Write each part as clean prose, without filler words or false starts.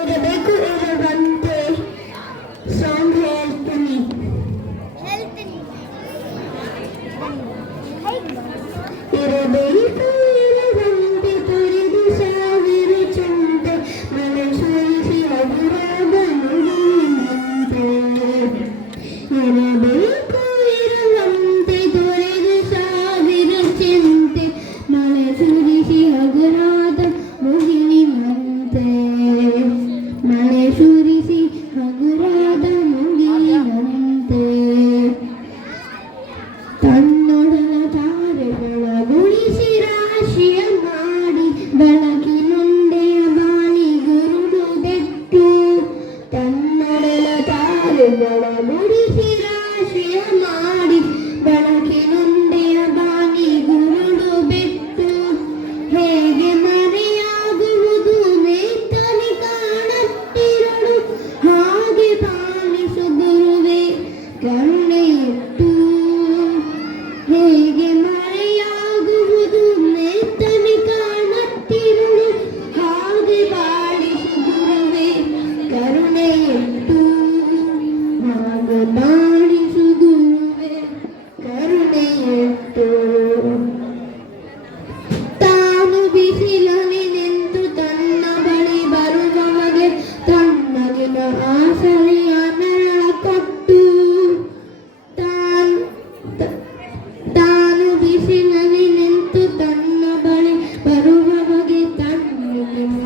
ಇರಬೇಕು ಇರುವಂತೆ ಸಾಂಗ್ ಹೇಳ್ತೀನಿ. ಇರಬೇಕು ಇರುವಂತೆ ತೊರೆದು ಸಾವಿರ ಚಿಂತೆ ಮನೆ ಸುರಿಸಿ ಹಗುರಾದ ನುಡಿಯಂತೆ. ಇರಬೇಕು ಇರುವಂತೆ ತೊರೆದು ಸಾವಿರ ಚಿಂತೆ ಮನೆ ಸುರಿಸಿ ಹಗುರಾದ ಮುಗಿಲಿನಂತೆ. ಮಳೆ ಸುರಿಸಿ ಹಗುರಾದ ಮುಗಿಲಿನಂತೆ. ತನ್ನೊಡಲ ತಾರೆಗಳ ಗುಣಿಸಿ ರಾಶಿಯ ಮಾಡಿ ಬೆಳಕಿನುಂಡೆಯ ಬಾಳಿ ಗುರುಡುದೆಟ್ಟು. ತನ್ನೊಡಲ ತಾರೆಗಳ ಗುಣಿಸಿ ರಾಶಿಯ ಮಾಡಿ ಬೆಳಕಿನುಂಡೆಯ ಬಾಳಿ ಗುರುಡು ಬೆಟ್ಟು. ಹೇಗೆ ಮರೆಯಾಗುವುದು ನೇತನಿ ಕಾಣತ್ತಿರಳು ಹಾಗೆ ಪಾಲಿಸು ಗುರುವೇ ಕರುಣೆಯಿಟ್ಟು. ಹೇಗೆ ಮರೆಯಾಗುವುದು ನೇತನಿ ಕಾಣತ್ತಿರಳು ಹಾಗೆ ಪಾಲಿಸು ಗುರುವೇ ಕರುಣೆಯಿಟ್ಟು. ಹಾಗೆ ಪಾಲಿಸು ಗುರುವೇ ಕರುಣೆಯಿಟ್ಟು. ತಾನು ಬಿಸಿಲಲ್ಲಿ ನಿಂತು ತನ್ನ ಬಳಿ ಬರುವವಗೆ ತಣ್ಣಗಿನ ಆಸರೆಯ ನೆರಳ ಕೊಟ್ಟು. ತಾನು ಬಿಸಿಲಲ್ಲಿ ನಿಂತು ತನ್ನ ಬಳಿ ಬರುವವಗೆ ತಣ್ಣಗಿನ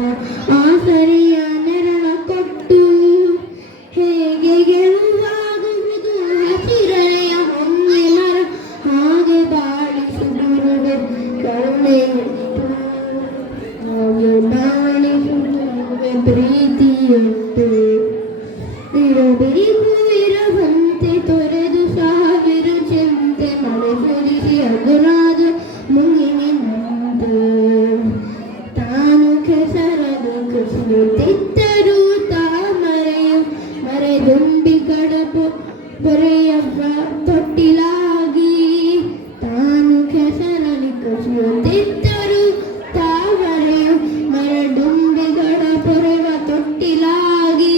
ಆಸರೆಯ ನೆರಳ ಕೊಟ್ಟು. ಹೇಗೆ ಗೆಲುವಾಗುವುದು ಹಸಿರೆಯ ಹೊನ್ನೆ ಮರ ಹಾಗೆ ಬಾಳಿಸು ಗುರುವೆ ಕರುಣೆಯಿಟ್ಟು. ಹಾಗೆ ಬಾಳಿಸು ಗುರುವೆ ಪ್ರೀತಿಯಿಟ್ಟು. ಇರಬೇಕು ಇರುವಂತೆ ತೊರೆದು ಸಾವಿರ ಚಿಂತೆ ಮಳೆ ಸುರಿಸಿ ಹಗುರಾದ ಮುಗಿಲಿನಂತೆ. ತಾನು ಕೆಸರದು ಕಸಿಯುತ್ತಿದ್ದರೂ ತಾಮರೆಯು ಮರೆದುಂಬಿ ಕಡಪು ಬರೆಯ ತೊಟ್ಟಿಲಾಗಿ. ತಾನು ಕೆಸರಲ್ಲಿ ಕಸಿಯುತ್ತಿದ್ದರೂ ತಾಮರೆಯು ಮರಡುಂಬಿ ಗಡಪೊರೆವ ತೊಟ್ಟಿಲಾಗಿ.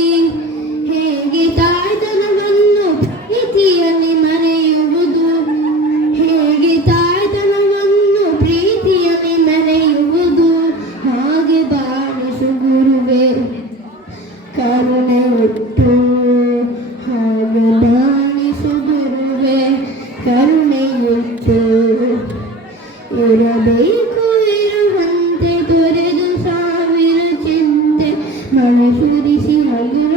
ಹೇಗೆ ತಾಯ್ತನವನ್ನು ಪ್ರೀತಿಯಲ್ಲಿ ಮರೆಯುವುದು. ಹೇಗೆ ತಾಯ್ತನವನ್ನು ಪ್ರೀತಿಯಲ್ಲಿ ಮರೆಯುವುದು. ಹಾಗೆ ಬಾಳಿಸು ಗುರುವೇ ಕರುಣೆಯಿಟ್ಟು. ಹಾಗೆ ಬಾಳಿಸು ಗುರುವೇ ಕರುಣೆಯಿಟ್ಟು. ಇರಬೇಕು ಇರುವಂತೆ ತೊರೆದು ಸಾವಿರ ಚಿಂತೆ ಮಳೆ ಸುರಿಸಿ ಹಗುರ